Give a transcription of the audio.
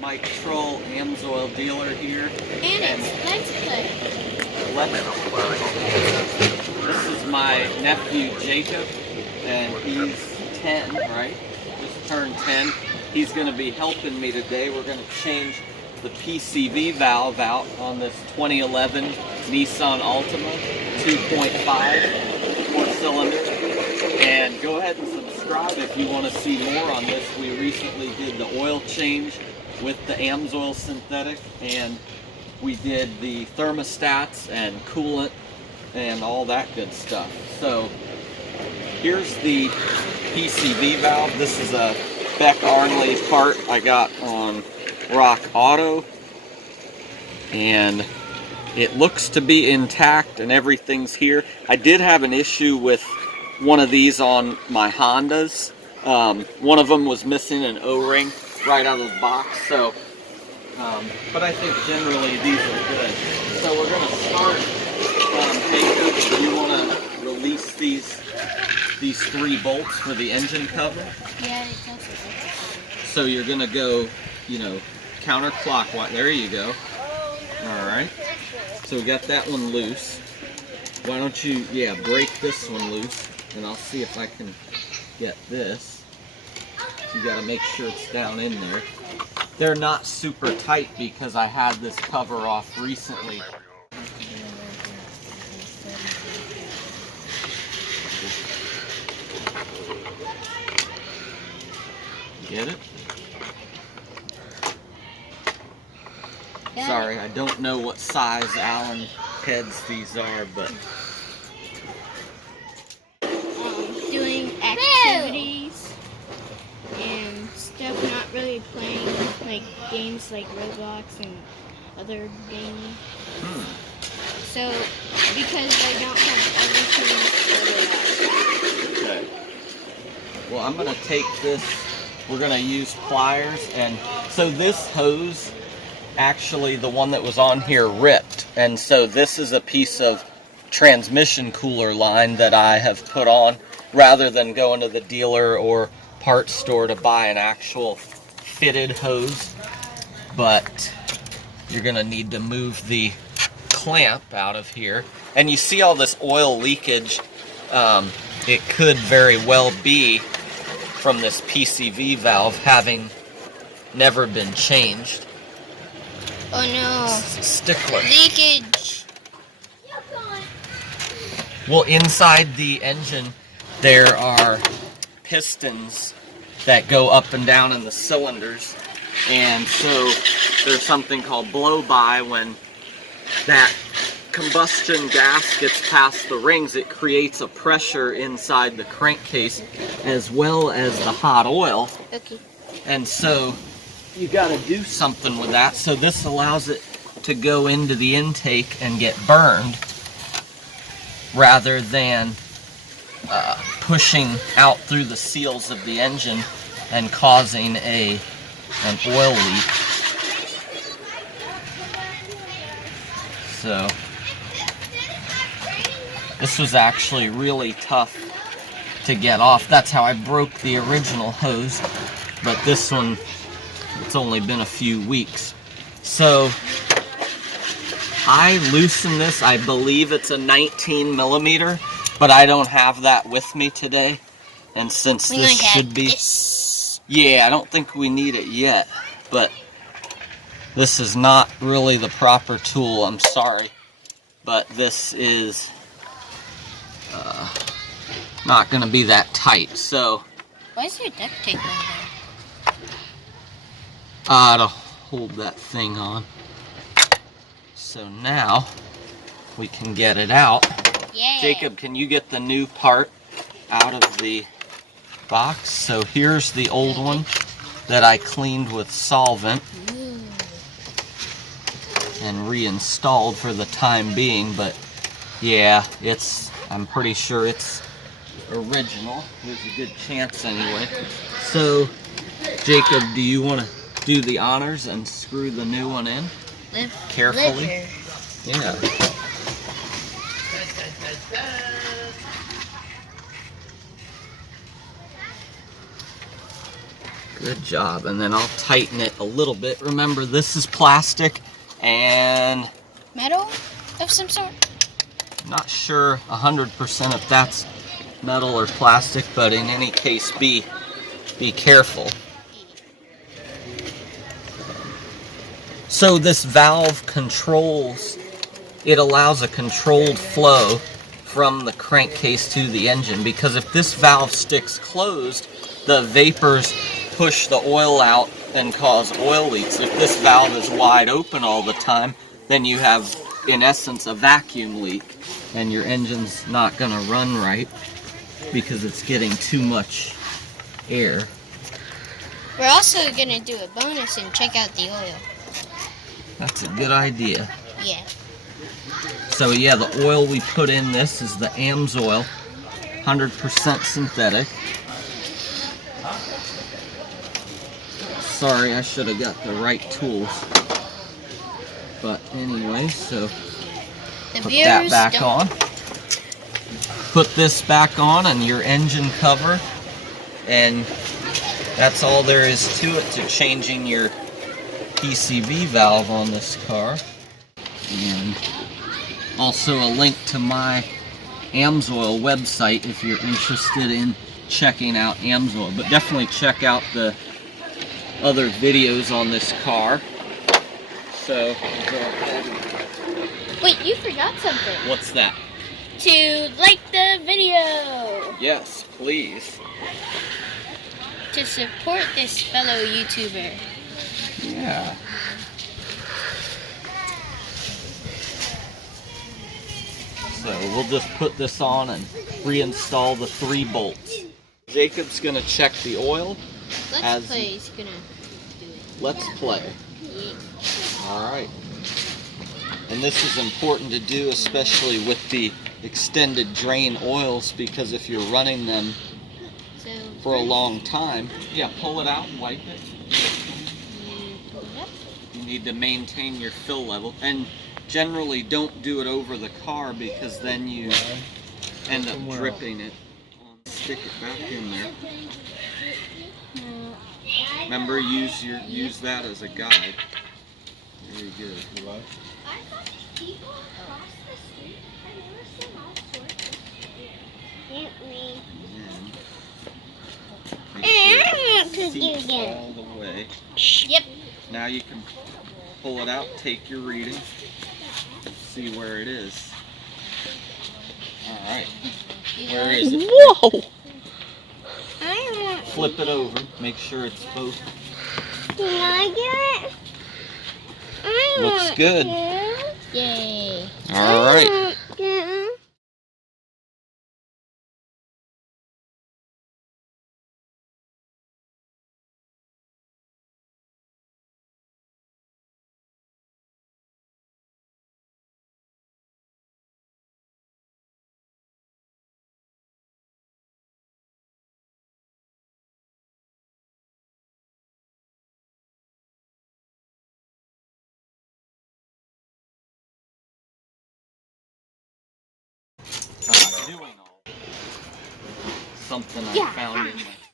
Mike Troll, Amsoil dealer here. And it's This is my nephew Jacob, and he's 10, right? Just turned 10. He's going to be helping me today. We're going to change the PCV valve out on this 2011 Nissan Altima 2.5 4-cylinder. And go ahead and subscribe if you want to see more on this. We recently did the oil change with the Amsoil synthetic, and we did the thermostats and coolant and all that good stuff. So here's the PCV valve. This is a Beck Arnley part I got on Rock Auto, and it looks to be intact and everything's here. I did have an issue with one of these on my Hondas. One of them was missing an O-ring right out of the box, so but I think generally these are good. So we're going to start. Jacob, do you want to release these 3 bolts for the engine cover? Yeah, it does. So you're going to go, counterclockwise. There you go. All right. So we got that one loose. Why don't you, break this one loose, and I'll see if I can get this. You got to make sure it's down in there. They're not super tight because I had this cover off recently. Get it? Sorry, I don't know what size Allen heads these are, but doing activities and stuff, not really playing like games like Roblox and other games. So because I don't have everything okay. Well, I'm gonna take this. We're gonna use pliers, and so this hose, actually the one that was on here ripped, and so this is a piece of transmission cooler line that I have put on rather than going to the dealer or parts store to buy an actual fitted hose. But you're gonna need to move the clamp out of here, and you see all this oil leakage. It could very well be from this PCV valve having never been changed. Oh no. Stickler. Leakage. Well, inside the engine there are pistons that go up and down in the cylinders, and so there's something called blow-by. When that combustion gas gets past the rings, it creates a pressure inside the crankcase as well as the hot oil. Okay. And so you got to do something with that. So this allows it to go into the intake and get burned rather than pushing out through the seals of the engine and causing an oil leak. So this was actually really tough to get off. That's how I broke the original hose, but this one, it's only been a few weeks. So I loosened this. I believe it's a 19 millimeter, but I don't have that with me today. And since this should be, yeah, I don't think we need it yet, but this is not really the proper tool. I'm sorry, but this is not going to be that tight. So Why is there duct tape on there? to hold that thing on. So now we can get it out. Yeah. Jacob, can you get the new part out of the box? So here's the old one that I cleaned with solvent and reinstalled for the time being, but yeah, I'm pretty sure it's original. There's a good chance anyway. So Jacob, do you want to do the honors and screw the new one in carefully? Yeah. Good job. And then I'll tighten it a little bit. Remember, this is plastic and Metal of some sort? I'm not sure 100% if that's metal or plastic, but in any case, be careful. So this valve controls, it allows a controlled flow from the crankcase to the engine, because if this valve sticks closed, the vapors push the oil out and cause oil leaks. If this valve is wide open all the time, then you have, in essence, a vacuum leak, and your engine's not going to run right because it's getting too much air. We're also going to do a bonus and check out the oil. That's a good idea. Yeah. So yeah, the oil we put in this is the Amsoil, 100% synthetic. Sorry, I should have got the right tools. But anyway, so The put that viewers back don't- on. Put this back on and your engine cover, and that's all there is to it, to changing your PCV valve on this car. And also a link to my Amsoil website if you're interested in checking out Amsoil. But definitely check out the other videos on this car. So, go ahead. Wait, you forgot something. What's that? To like the video. Yes, please. To support this fellow YouTuber. Yeah. So we'll just put this on and reinstall the 3 bolts. Jacob's gonna check the oil. Let's Play's gonna do it. Let's Play. Yeah. Alright. And this is important to do, especially with the extended drain oils, because if you're running them So for a long time, yeah, pull it out and wipe it. pull it up. You need to maintain your fill level, and generally don't do it over the car, because then you end up dripping it. Stick it back in there. Remember, use that as a guide. Very good. All the way. Yep. Now you can pull it out, take your reading, see where it is. Alright. Where is it? Whoa! I want. Flip it over, make sure it's both. Can I get it? I Looks want good. to. Yay. Alright. I want to. Doing all something I found in my